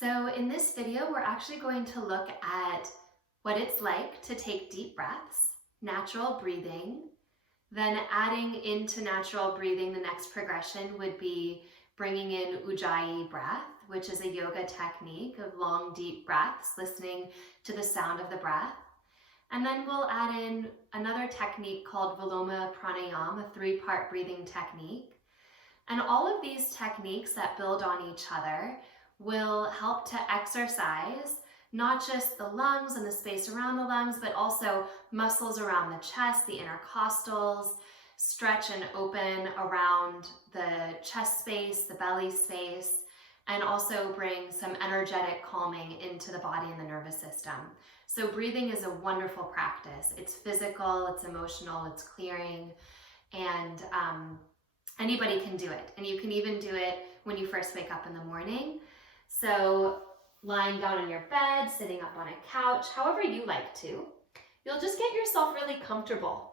So in this video, we're actually going to look at what it's like to take deep breaths, natural breathing, then adding into natural breathing, the next progression would be bringing in Ujjai breath, which is a yoga technique of long, deep breaths, listening to the sound of the breath. And then we'll add in another technique called Viloma pranayama, a 3-part breathing technique. And all of these techniques that build on each other will help to exercise not just the lungs and the space around the lungs, but also muscles around the chest, the intercostals, stretch and open around the chest space, the belly space, and also bring some energetic calming into the body and the nervous system. So breathing is a wonderful practice. It's physical, it's emotional, it's clearing, and anybody can do it. And you can even do it when you first wake up in the morning. So lying down on your bed, sitting up on a couch, however you like to. You'll just get yourself really comfortable.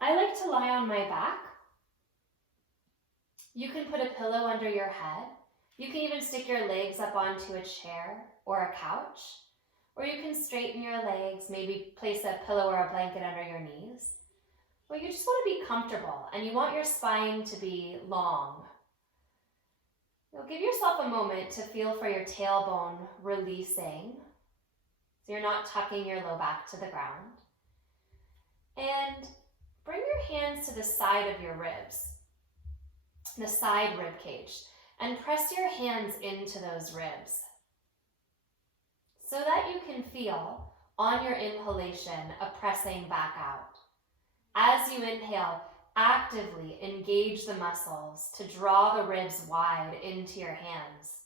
I like to lie on my back. You can put a pillow under your head. You can even stick your legs up onto a chair or a couch. Or you can straighten your legs, maybe place a pillow or a blanket under your knees. Or you just want to be comfortable and you want your spine to be long. You'll give yourself a moment to feel for your tailbone releasing, so you're not tucking your low back to the ground. And bring your hands to the side of your ribs, the side rib cage, and press your hands into those ribs so that you can feel on your inhalation a pressing back out. As you inhale, actively engage the muscles to draw the ribs wide into your hands.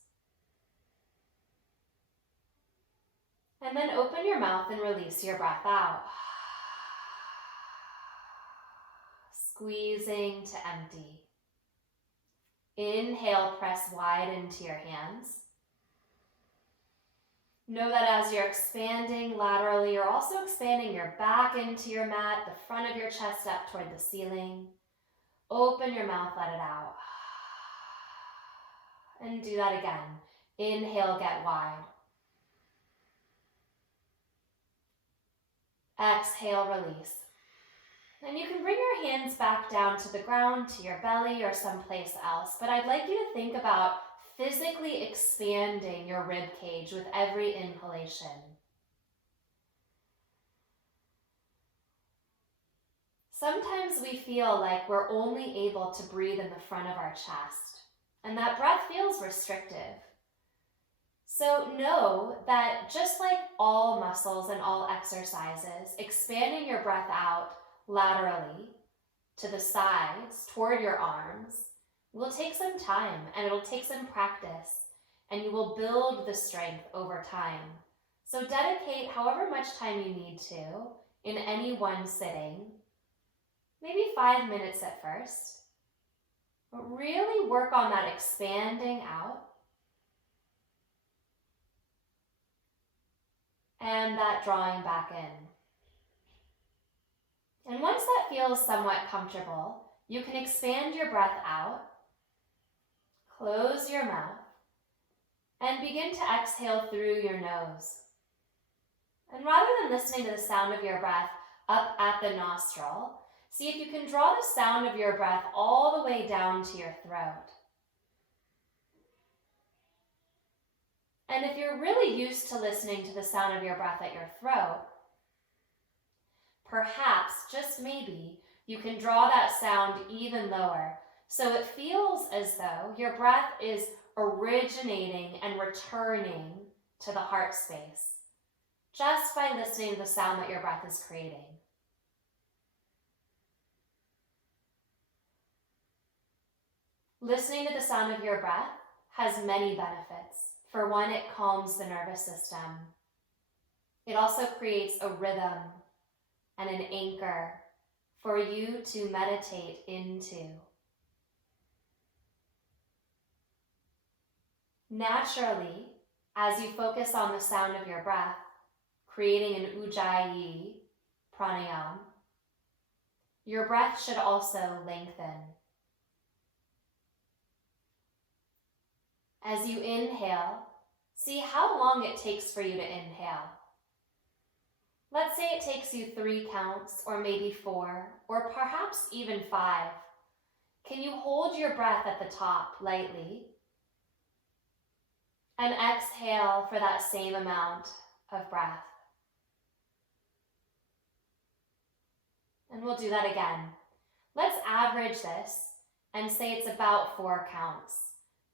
And then open your mouth and release your breath out. Squeezing to empty. Inhale, press wide into your hands. Know that as you're expanding laterally, you're also expanding your back into your mat, the front of your chest up toward the ceiling. Open your mouth, let it out. And do that again. Inhale, get wide. Exhale, release. And you can bring your hands back down to the ground, to your belly or someplace else, but I'd like you to think about physically expanding your rib cage with every inhalation. Sometimes we feel like we're only able to breathe in the front of our chest, and that breath feels restrictive. So know that just like all muscles and all exercises, expanding your breath out laterally to the sides, toward your arms, will take some time and it'll take some practice, and you will build the strength over time. So dedicate however much time you need to in any one sitting, maybe 5 minutes at first, but really work on that expanding out and that drawing back in. And once that feels somewhat comfortable, you can expand your breath out, close your mouth, and begin to exhale through your nose. And rather than listening to the sound of your breath up at the nostril, see if you can draw the sound of your breath all the way down to your throat. And if you're really used to listening to the sound of your breath at your throat, perhaps, just maybe, you can draw that sound even lower, so it feels as though your breath is originating and returning to the heart space, just by listening to the sound that your breath is creating. Listening to the sound of your breath has many benefits. For one, it calms the nervous system. It also creates a rhythm and an anchor for you to meditate into. Naturally, as you focus on the sound of your breath, creating an Ujjai pranayama, your breath should also lengthen. As you inhale, See how long it takes for you to inhale. Let's say it takes you 3 counts, or maybe 4, or perhaps even 5. Can you hold your breath at the top lightly? And exhale for that same amount of breath. And we'll do that again. Let's average this and say it's about 4 counts.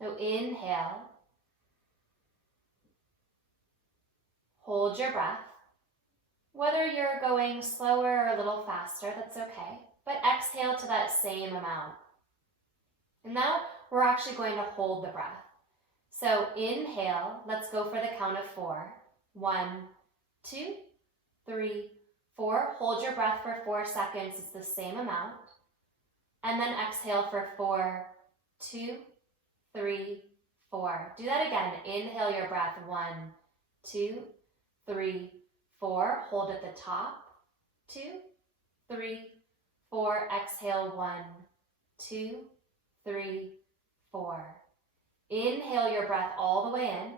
So inhale. Hold your breath. Whether you're going slower or a little faster, that's okay. But exhale to that same amount. And now we're actually going to hold the breath. So inhale, let's go for the count of 4. 1, 2, 3, 4. Hold your breath for 4 seconds, it's the same amount. And then exhale for 4, 2, 3, 4. Do that again. Inhale your breath. 1, 2, 3, 4. Hold at the top. 2, 3, 4. Exhale. 1, 2, 3, 4. Inhale your breath all the way in.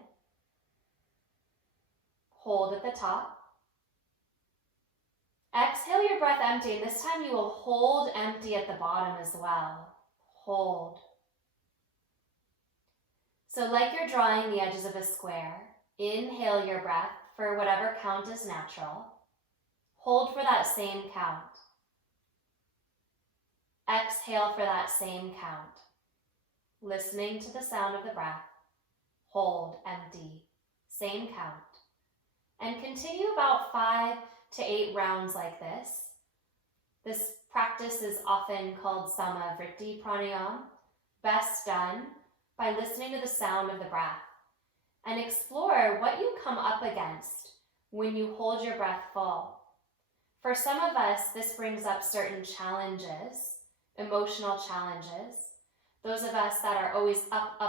Hold at the top. Exhale your breath empty, and this time you will hold empty at the bottom as well. Hold. So like you're drawing the edges of a square, inhale your breath for whatever count is natural. Hold for that same count. Exhale for that same count. Listening to the sound of the breath. Hold, empty, same count. And continue about 5 to 8 rounds like this. This practice is often called Vrtti pranayama, best done by listening to the sound of the breath. And explore what you come up against when you hold your breath full. For some of us, this brings up certain challenges, emotional challenges. Those of us that are always up,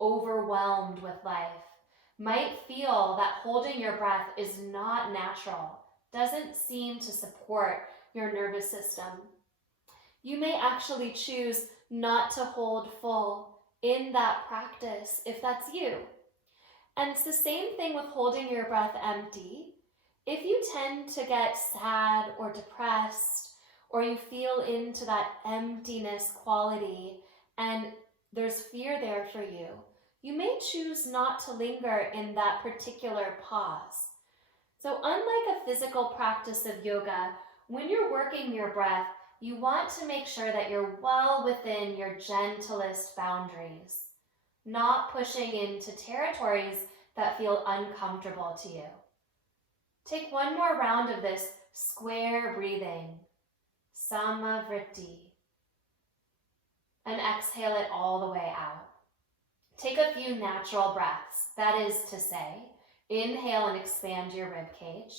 overwhelmed with life, might feel that holding your breath is not natural, doesn't seem to support your nervous system. You may actually choose not to hold full in that practice if that's you. And it's the same thing with holding your breath empty. If you tend to get sad or depressed, or you feel into that emptiness quality and there's fear there for you, you may choose not to linger in that particular pause. So unlike a physical practice of yoga, when you're working your breath, you want to make sure that you're well within your gentlest boundaries, not pushing into territories that feel uncomfortable to you. Take one more round of this square breathing, Vrtti, and exhale it all the way out. Take a few natural breaths, that is to say, inhale and expand your rib cage.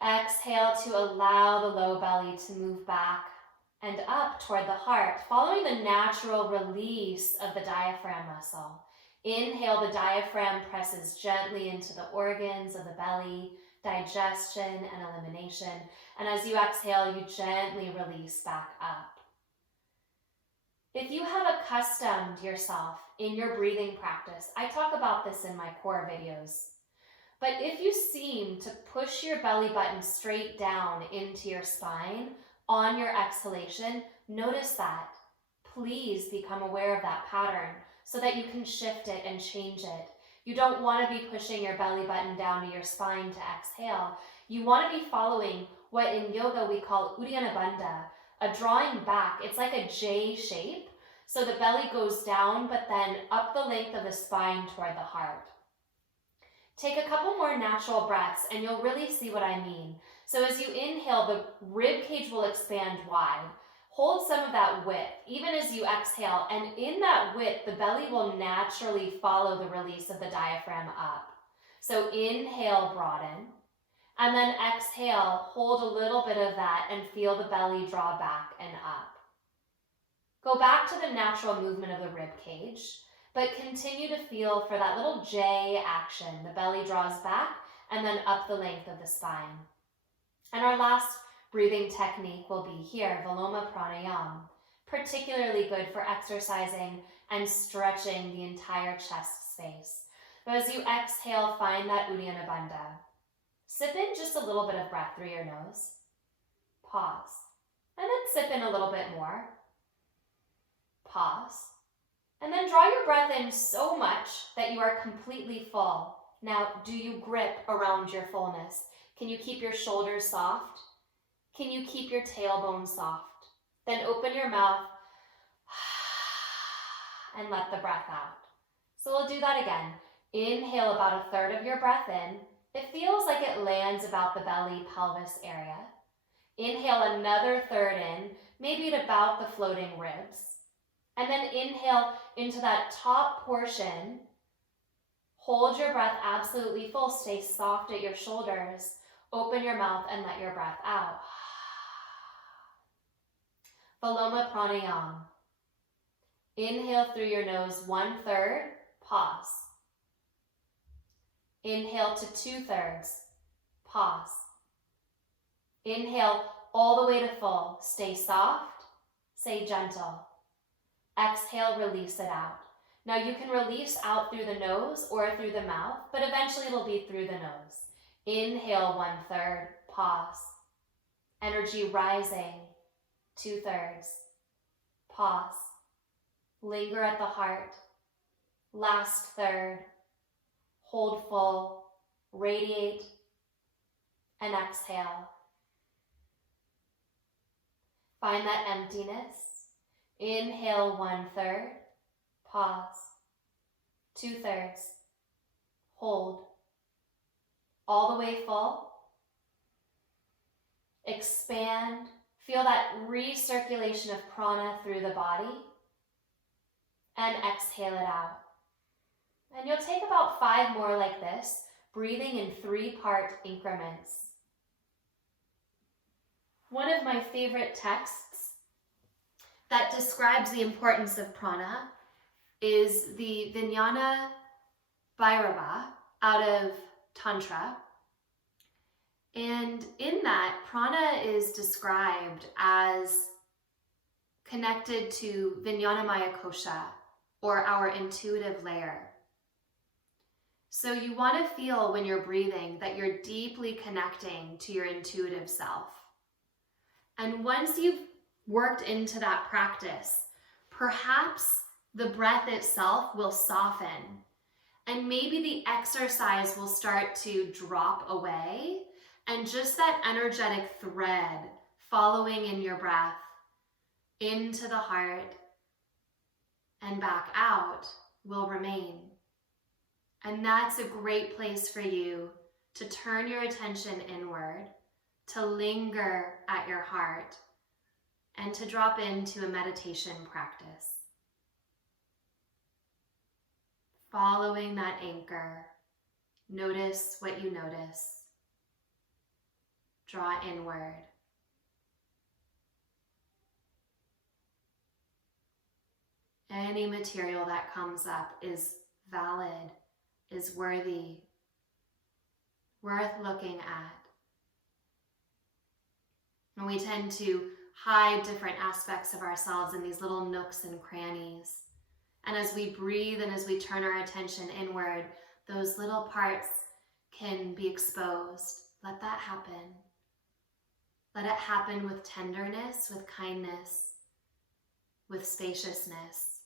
Exhale to allow the low belly to move back and up toward the heart, following the natural release of the diaphragm muscle. Inhale, the diaphragm presses gently into the organs of the belly, digestion and elimination. And as you exhale, you gently release back up. If you have accustomed yourself in your breathing practice, I talk about this in my core videos, but if you seem to push your belly button straight down into your spine on your exhalation, notice that. Please become aware of that pattern so that you can shift it and change it. You don't want to be pushing your belly button down to your spine to exhale. You want to be following what in yoga we call Uddiyana Bandha, a drawing back. It's like a J shape. So the belly goes down, but then up the length of the spine toward the heart. Take a couple more natural breaths and you'll really see what I mean. So as you inhale, the rib cage will expand wide. Hold some of that width, even as you exhale, and in that width, the belly will naturally follow the release of the diaphragm up. So inhale, broaden, and then exhale, hold a little bit of that and feel the belly draw back and up. Go back to the natural movement of the rib cage, but continue to feel for that little J action. The belly draws back and then up the length of the spine. And our last breathing technique will be here, Viloma pranayama, particularly good for exercising and stretching the entire chest space. But as you exhale, find that Uddiyana Bandha. Sip in just a little bit of breath through your nose. Pause. And then sip in a little bit more. Pause. And then draw your breath in so much that you are completely full. Now, do you grip around your fullness? Can you keep your shoulders soft? Can you keep your tailbone soft? Then open your mouth and let the breath out. So we'll do that again. Inhale about a third of your breath in. It feels like it lands about the belly, pelvis area. Inhale another third in, maybe at about the floating ribs. And then inhale into that top portion. Hold your breath absolutely full. Stay soft at your shoulders. Open your mouth and let your breath out. Viloma pranayama. Inhale through your nose 1/3, pause. Inhale to 2/3, pause. Inhale all the way to full. Stay soft, stay gentle. Exhale, release it out. Now you can release out through the nose or through the mouth, but eventually it'll be through the nose. Inhale 1/3, pause. Energy rising, 2/3, pause. Linger at the heart. Last third. Hold full, radiate, and exhale. Find that emptiness. Inhale 1/3, pause. 2/3, hold. All the way full. Expand. Feel that recirculation of prana through the body. And exhale it out. And you'll take about 5 more like this, breathing in 3-part increments. One of my favorite texts that describes the importance of prana is the Vijnana Bhairava out of Tantra. And in that, prana is described as connected to Vijnanamaya Kosha, or our intuitive layer. So you want to feel when you're breathing that you're deeply connecting to your intuitive self. And once you've worked into that practice, perhaps the breath itself will soften, and maybe the exercise will start to drop away, and just that energetic thread following in your breath into the heart and back out will remain. And that's a great place for you to turn your attention inward, to linger at your heart, and to drop into a meditation practice. Following that anchor, notice what you notice. Draw inward. Any material that comes up is valid, is worthy, worth looking at. And we tend to hide different aspects of ourselves in these little nooks and crannies. And as we breathe and as we turn our attention inward, those little parts can be exposed. Let that happen. Let it happen with tenderness, with kindness, with spaciousness.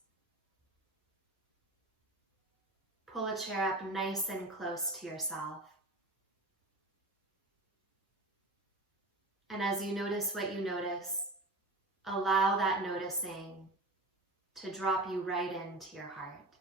Pull a chair up nice and close to yourself. And as you notice what you notice, allow that noticing to drop you right into your heart.